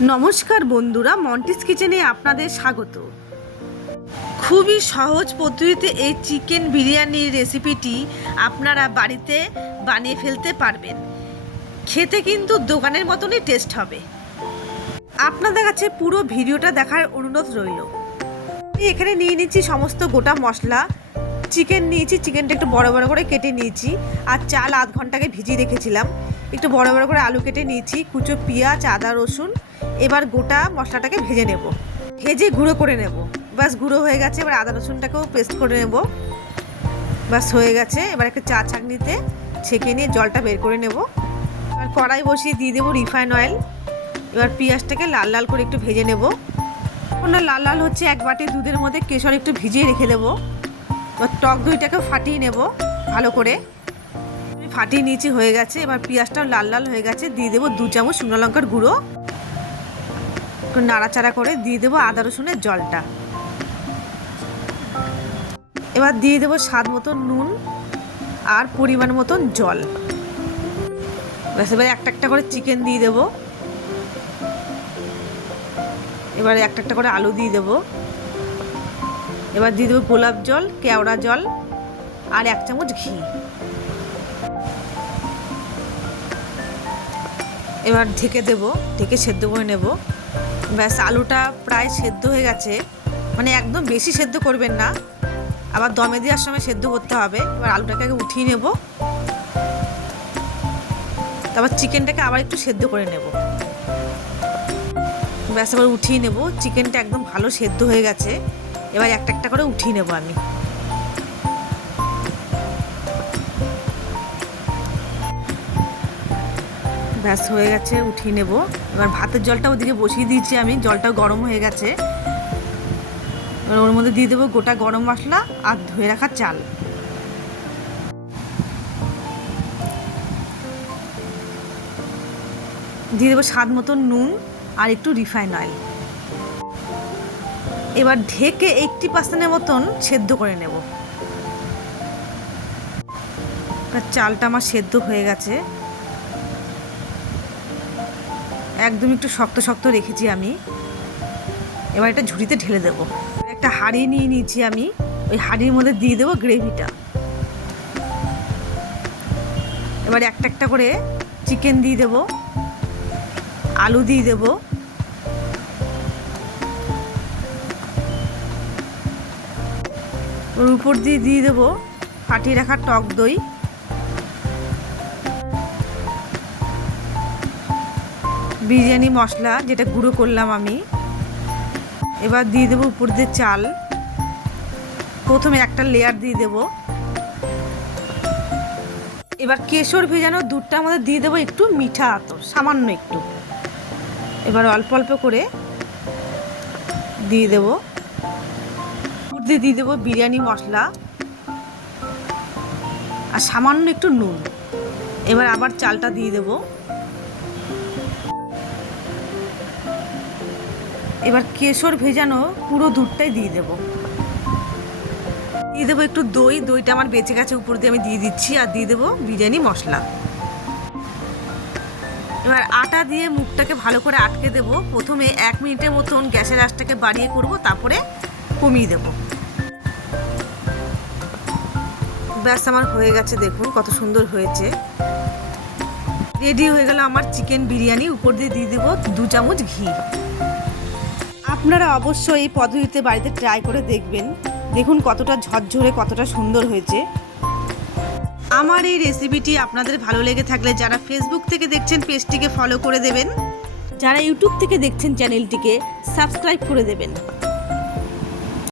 নমস্কার বন্ধুরা, মন্টিস কিচেনে আপনাদের স্বাগত। খুবই সহজ পদ্ধতিতে এই চিকেন বিরিয়ানির রেসিপিটি আপনারা বাড়িতে বানিয়ে ফেলতে পারবেন। খেতে কিন্তু দোকানের মতনই টেস্ট হবে। আপনাদের কাছে পুরো ভিডিওটা দেখার অনুরোধ রইল। আমি এখানে নিয়ে নিচ্ছি সমস্ত গোটা মশলা। চিকেন নিয়েছি, চিকেনটা একটু বড় বড় করে কেটে নিয়েছি, আর চাল আধ ঘন্টাকে ভিজিয়ে রেখেছিলাম। একটু বড় বড় করে আলু কেটে নিয়েছি, কুচো পেঁয়াজ, আদা, রসুন। এবার গোটা মশলাটাকে ভেজে নেব, ভেজে গুঁড়ো করে নেব। ব্যাস গুঁড়ো হয়ে গেছে। এবার আদা রসুনটাকেও পেস্ট করে নেব। ব্যাস হয়ে গেছে। এবার একটা চা ছাঁকনিতে ছেঁকে নিয়ে জলটা বের করে নেব। এবার কড়াই বসিয়ে দিয়ে দেবো রিফাইন অয়েল। এবার পেঁয়াজটাকে লাল লাল করে একটু ভেজে নেব। ওটা লাল লাল হচ্ছে, এক বাটি দুধের মধ্যে কেশর একটু ভিজিয়ে রেখে দেবো। এবার টক দইটাকেও ফাটিয়ে নেব ভালো করে। ফাটিয়ে নিয়েছি, হয়ে গেছে। এবার পেঁয়াজটাও লাল লাল হয়ে গেছে, দিয়ে দেবো 2 চামচ শুকনো লঙ্কার গুঁড়ো। একটু নাড়াচাড়া করে দিয়ে দেবো আদা রসুনের জলটা। এবার দিয়ে দেবো স্বাদ মতন নুন আর পরিমাণ মতন জল। ব্যাস এবার একটা একটা করে চিকেন দিয়ে দেবো। এবার একটা একটা করে আলু দিয়ে দেবো। এবার দিয়ে দেবো গোলাপ জল, কেওড়া জল আর 1 চামচ ঘি। এবার ঢেকে দেবো, ঢেকে সেদ্ধ করে নেব। ব্যাস আলুটা প্রায় সেদ্ধ হয়ে গেছে, মানে একদম বেশি সেদ্ধ করবেন না, আবার দমে দেওয়ার সময় সেদ্ধ করতে হবে। এবার আলুটাকে আগে উঠিয়ে নেব, তারপর চিকেনটাকে আবার একটু সেদ্ধ করে নেব। ব্যাস আবার উঠিয়ে নেব। চিকেনটা একদম ভালো সেদ্ধ হয়ে গেছে। এবার একটা একটা করে উঠিয়ে নেব আমি। ব্যাস হয়ে গেছে, উঠিয়ে নেব। এবার ভাতের জলটা ওদিকে বসিয়ে দিয়েছি আমি, জলটাও গরম হয়ে গেছে। এবার ওর মধ্যে দিয়ে দেবো গোটা গরম মশলা আর ধুয়ে রাখা চাল। দিয়ে দেবো স্বাদ মতন নুন আর একটু রিফাইন অয়েল। এবার ঢেকে 80% মতন সেদ্ধ করে নেব। চালটা আমার সেদ্ধ হয়ে গেছে, একদম একটু শক্ত শক্ত রেখেছি আমি। এবার এটা ঝুড়িতে ঢেলে দেবো। একটা হাঁড়ি নিয়ে নিয়েছি আমি, ওই হাঁড়ির মধ্যে দিয়ে দেবো গ্রেভিটা। এবার একটা একটা করে চিকেন দিয়ে দেবো, আলু দিয়ে দেবো, ওর উপর দিয়ে দিয়ে দেবো ফাটিয়ে রাখা টক দই। বিরিয়ানি মশলা যেটা গুঁড়ো করলাম আমি। এবার দিয়ে দেবো উপর দিয়ে চাল। প্রথমে একটা লেয়ার দিয়ে দেবো। এবার কেশর ভেজানো দুধটার মধ্যে দিয়ে দেবো একটু মিঠা আতর, সামান্য একটু। এবার অল্প অল্প করে দিয়ে দেবো। উপর দিয়ে দিয়ে দেবো বিরিয়ানি মশলা আর সামান্য একটু নুন। এবার আবার চালটা দিয়ে দেবো। এবার কেশর ভেজানো পুরো দুধটাই দিয়ে দেবো। দিয়ে দেবো একটু দই, দইটা আমার বেঁচে গেছে, উপর দিয়ে আমি দিয়ে দিচ্ছি। আর দিয়ে দেবো বিরিয়ানি মশলা। এবার আটা দিয়ে মুখটাকে ভালো করে আটকে দেবো। প্রথমে 1 মিনিটের মতন গ্যাসের আঁচটাকে বাড়িয়ে করব, তারপরে কমিয়ে দেবো। ব্যাস আমার হয়ে গেছে, দেখুন কত সুন্দর হয়েছে। রেডি হয়ে গেল আমার চিকেন বিরিয়ানি। উপর দিয়ে দিয়ে দেবো 2 চামচ ঘি। আপনারা অবশ্যই এই পদ্ধতিতে বাড়িতে ট্রাই করে দেখবেন। দেখুন কতটা ঝরঝরে, কতটা সুন্দর হয়েছে। আমার এই রেসিপিটি আপনাদের ভালো লেগে থাকলে যারা ফেসবুক থেকে দেখছেন পেজটিকে ফলো করে দেবেন, যারা ইউটিউব থেকে দেখছেন চ্যানেলটিকে সাবস্ক্রাইব করে দেবেন।